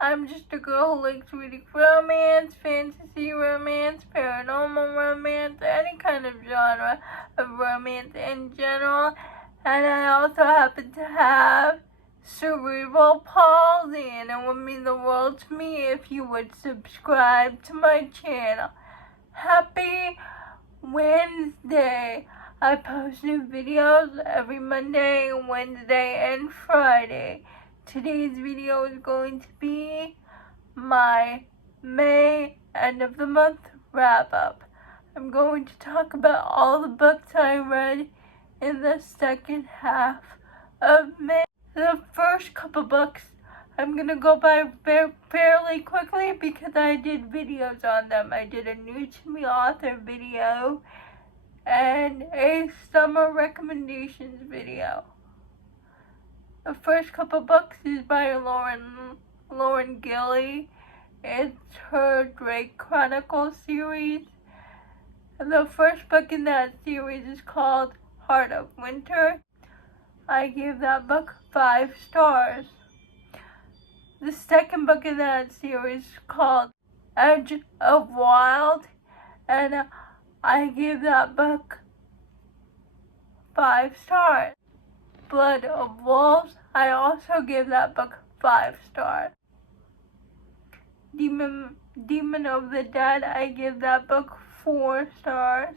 I'm just a girl who likes reading romance, fantasy romance, paranormal romance, any kind of genre of romance in general. And I also happen to have cerebral palsy, and it would mean the world to me if you would subscribe to my channel. Happy Wednesday! I post new videos every Monday, Wednesday, and Friday. Today's video is going to be my May end of the month wrap up. I'm going to talk about all the books I read in the second half of May. The first couple books I'm going to go by fairly quickly because I did videos on them. I did a new to me author video and a summer recommendations video. The first couple books is by Lauren Gilley. It's her Drake Chronicles series. And the first book in that series is called Heart of Winter. I gave that book 5 stars. The second book in that series is called Edge of Wild, and I gave that book 5 stars. Blood of Wolves, I also gave that book 5 stars. Demon of the Dead, I gave that book 4 stars.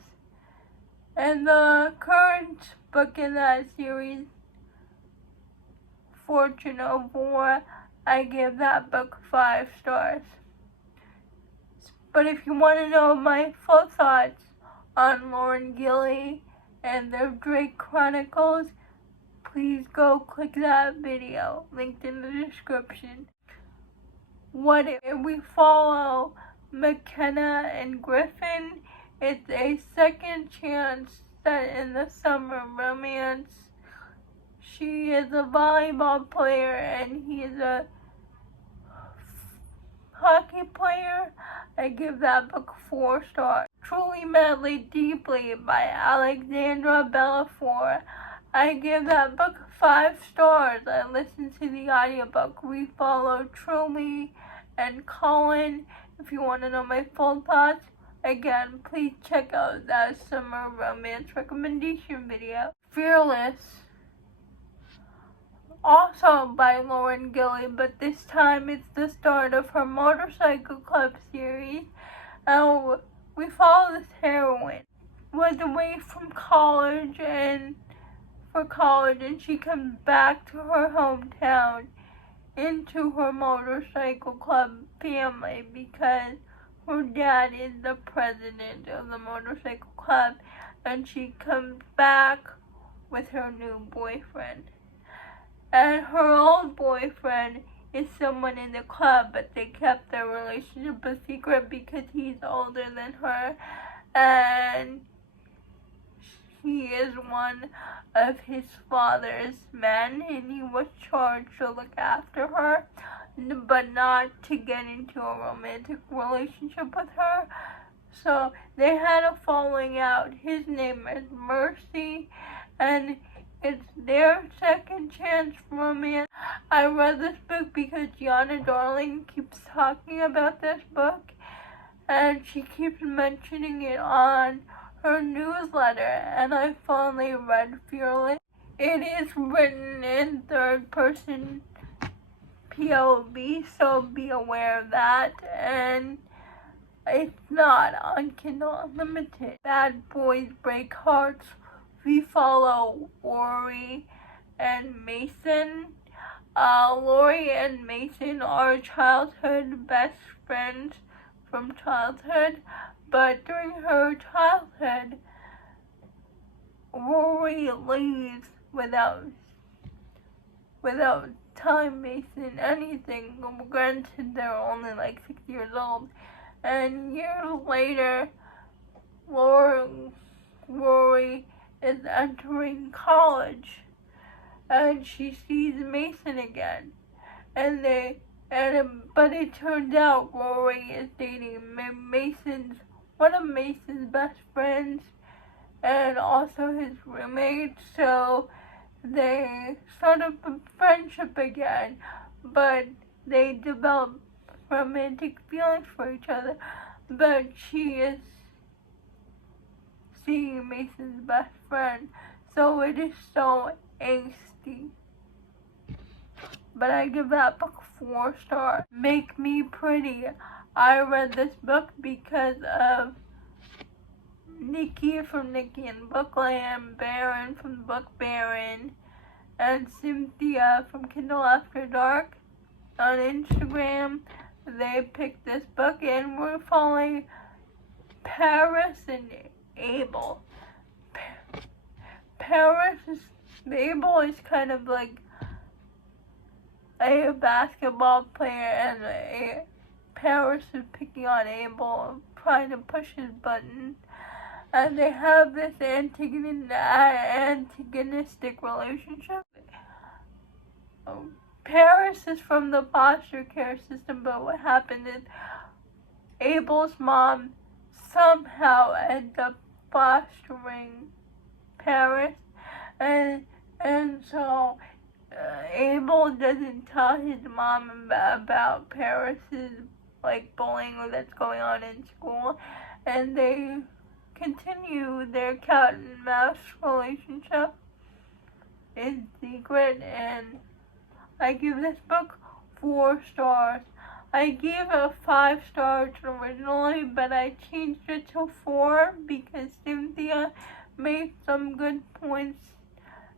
And the current book in that series, Fortune of War, I gave that book 5 stars. But if you want to know my full thoughts on Lauren Gilley and their Drake Chronicles, please go click that video, linked in the description. What if we follow McKenna and Griffin? It's a second chance set in the summer romance. She is a volleyball player and he is a hockey player. I give that book 4 stars. Truly Madly Deeply by Alexandra Bellafour. I give that book 5 stars. I listened to the audiobook. We follow Truly and Colin. If you want to know my full thoughts, again, please check out that summer romance recommendation video. Fearless, also by Lauren Gilley, but this time it's the start of her Motorcycle Club series. We follow this heroine was away from college and she comes back to her hometown into her Motorcycle Club family because her dad is the president of the Motorcycle Club, and she comes back with her new boyfriend. And her old boyfriend is someone in the club, but they kept their relationship a secret because he's older than her, and he is one of his father's men, and he was charged to look after her, but not to get into a romantic relationship with her. So they had a falling out. His name is Mercy, and it's their second chance romance. I read this book because Gianna Darling keeps talking about this book, and she keeps mentioning it on her newsletter, and I finally read Fearless. It is written in third person POV, so be aware of that, and it's not on Kindle Unlimited. Bad Boys Break Hearts. We follow Lori and Mason. Lori and Mason are childhood best friends from childhood, but during her childhood, Rory leaves without telling Mason anything. Granted, they're only like 6 years old, and years later, Rory is entering college, and she sees Mason again, but it turns out Rory is dating one of Mason's best friends, and also his roommate, so they start up a friendship again, but they develop romantic feelings for each other, but she is seeing Mason's best friend, so it is so angsty. But I give that book 4 stars. Make Me Pretty. I read this book because of Nikki from Nikki and Bookland, Baron from Book Baron, and Cynthia from Kindle After Dark on Instagram. They picked this book and we're following Paris and Abel. Abel is kind of like a basketball player, and Paris is picking on Abel, trying to push his buttons. And they have this antagonistic relationship. Paris is from the foster care system, but what happened is Abel's mom somehow ended up fostering Paris, and so Abel doesn't tell his mom about Paris's bullying that's going on in school, and they continue their cat and mouse relationship in secret. And I give this book 4 stars. I gave it 5 stars originally, but I changed it to 4 because Cynthia made some good points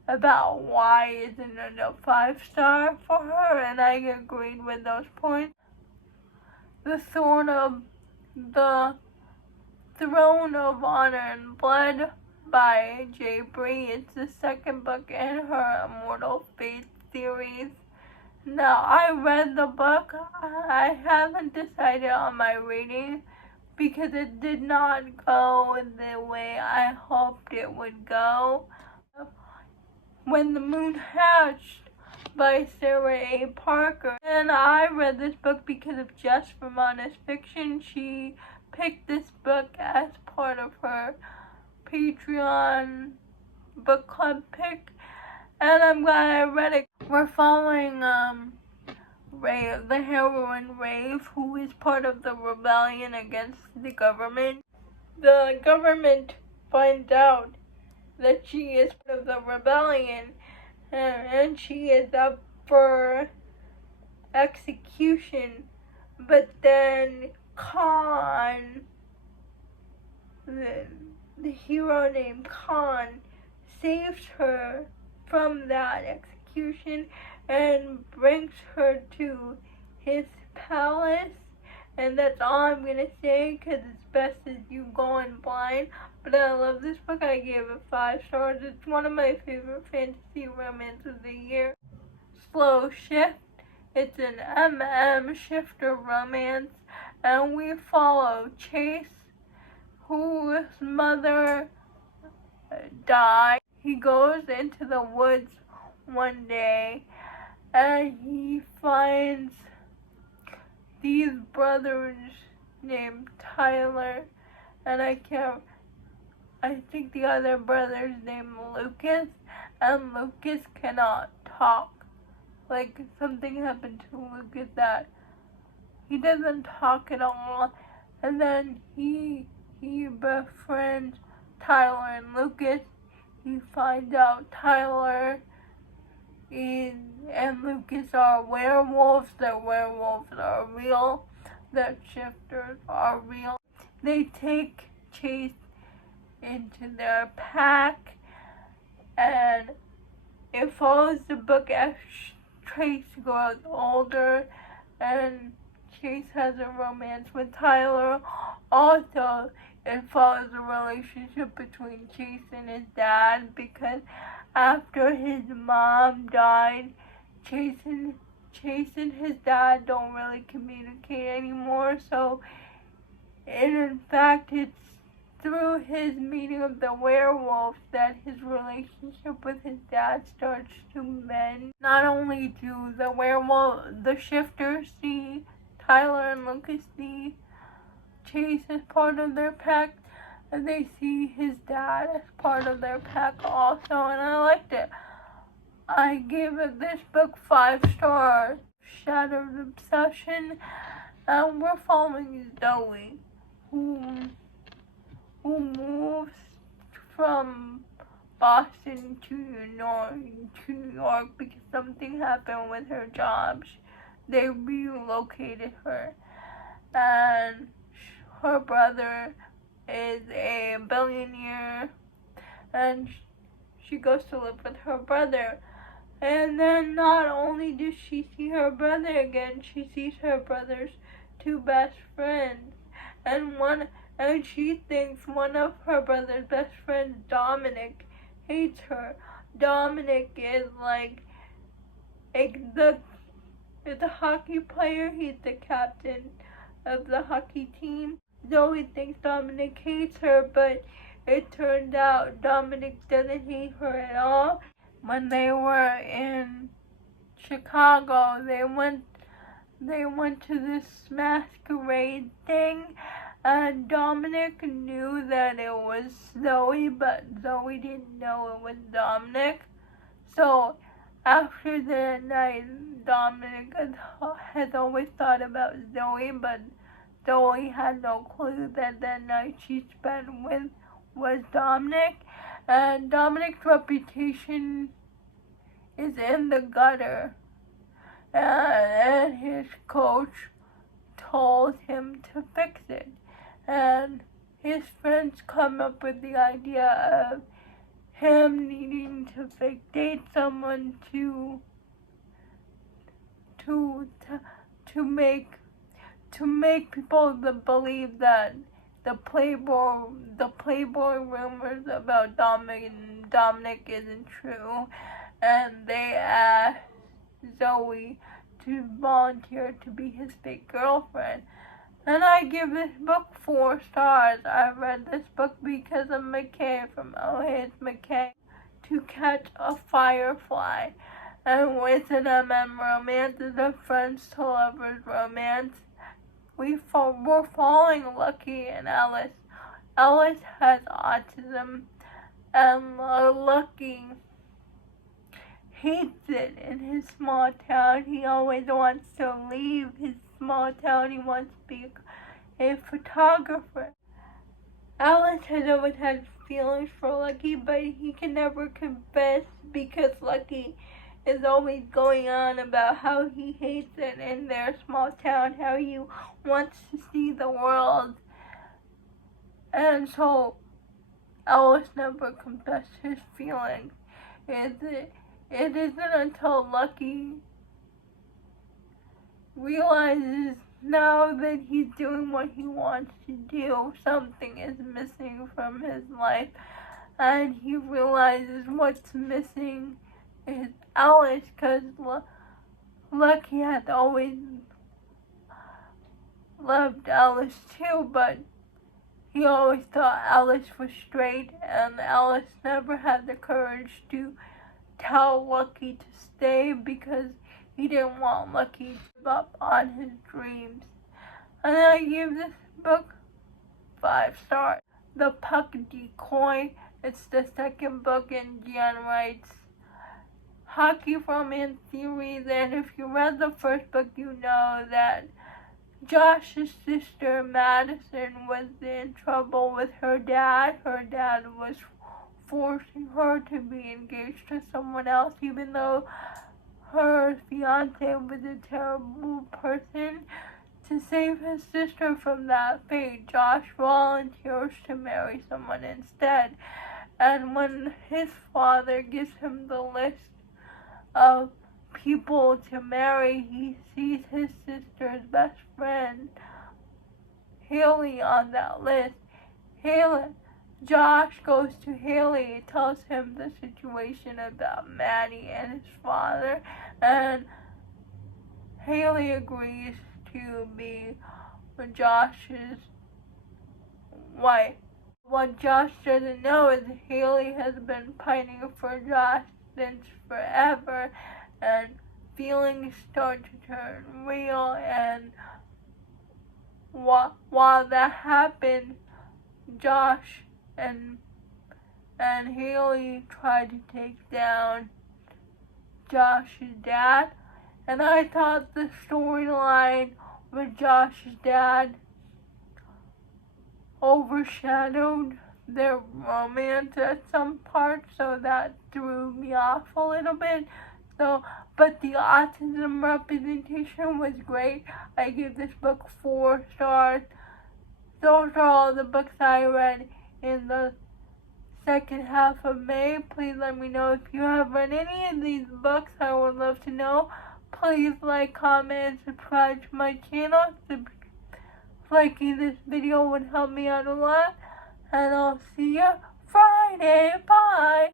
about why isn't it a 5-star for her, and I agreed with those points. The Throne of Honor and Blood by J. Bree. It's the second book in her Immortal Fate series. Now, I read the book. I haven't decided on my rating because it did not go the way I hoped it would go. When the Moon Hatched by Sarah A. Parker. And I read this book because of Jess from Honest Fiction. She picked this book as part of her Patreon book club pick, and I'm glad I read it. We're following Rave, the heroine Rave, who is part of the rebellion against the government. The government finds out that she is part of the rebellion, and she is up for execution, but then Khan, the hero named Khan, saves her from that execution and brings her to his palace. And that's all I'm gonna say, because it's best as you go in blind. But I love this book. I gave it 5 stars. It's one of my favorite fantasy romances of the year. Slow Shift. It's an shifter romance, and we follow Chase, whose mother died. He goes into the woods one day, and he finds these brothers named Tyler, and I think the other brother's named Lucas, and Lucas cannot talk. Something happened to Lucas that he doesn't talk at all, and then he befriends Tyler and Lucas. He finds out Tyler and Lucas are werewolves. The werewolves are real. The shifters are real. They take Chase into their pack, and it follows the book as Chase grows older, and Chase has a romance with Tyler. Also, it follows the relationship between Chase and his dad, because after his mom died, Chase and his dad don't really communicate anymore. So, in fact, it's through his meeting of the werewolf that his relationship with his dad starts to mend. Not only do the shifters see Tyler and Lucas see Chase as part of their pack, and they see his dad as part of their pack also, and I liked it. I gave this book 5 stars. shattered obsession, and we're following Zoe, who moves from Boston to New York because something happened with her job. They relocated her, and her brother is a billionaire, and she goes to live with her brother. And then not only does she see her brother again, she sees her brother's two best friends, and she thinks one of her brother's best friends, Dominic, hates her. Dominic is the hockey player. He's the captain of the hockey team. Zoe thinks Dominic hates her, but it turned out Dominic doesn't hate her at all. When they were in Chicago, they went to this masquerade thing, and Dominic knew that it was Zoe, but Zoe didn't know it was Dominic. So after the night, Dominic has always thought about Zoe, but Zoe had no clue that the night she spent with was Dominic. And Dominic's reputation is in the gutter, and his coach told him to fix it. And his friends come up with the idea of him needing to fake date someone to make people believe that the Playboy rumors about Dominic isn't true, and they asked Zoe to volunteer to be his fake girlfriend. And I give this book 4 stars. I read this book because of McKay from Oh Hey It's McKay. To Catch a Firefly. And it's an MM romance. It's a friends to lovers romance. We're following Lucky and Alice. Alice has autism, and Lucky hates it in his small town. He always wants to leave his small town. He wants to be a photographer. Alice has always had feelings for Lucky, but he can never confess because Lucky is always going on about how he hates it in their small town, how he wants to see the world. And so Alice never confessed his feelings. It isn't until Lucky realizes now that he's doing what he wants to do, something is missing from his life, and he realizes what's missing is Alice, because Lucky had always loved Alice too, but he always thought Alice was straight, and Alice never had the courage to tell Lucky to stay because he didn't want Lucky to give up on his dreams. And I give this book 5 stars. The Puck Decoy. It's the second book in Jan Wright's hockey romance series, and if you read the first book, you know that Josh's sister Madison was in trouble with her dad. Her dad was forcing her to be engaged to someone else, even though her fiance was a terrible person. To save his sister from that fate, Josh volunteers to marry someone instead. And when his father gives him the list of people to marry, he sees his sister's best friend, Haley, on that list. Josh goes to Haley, tells him the situation about Maddie and his father, and Haley agrees to be Josh's wife. What Josh doesn't know is Haley has been pining for Josh since forever, and feelings start to turn real, and while that happened, Josh and Haley tried to take down Josh's dad, and I thought the storyline with Josh's dad overshadowed their romance at some parts, so that threw me off a little bit. So, but the autism representation was great. I give this book 4 stars. Those are all the books I read in the second half of May. Please let me know if you have read any of these books. I would love to know. Please like, comment, subscribe to my channel. Liking this video would help me out a lot. And I'll see you Friday. Bye!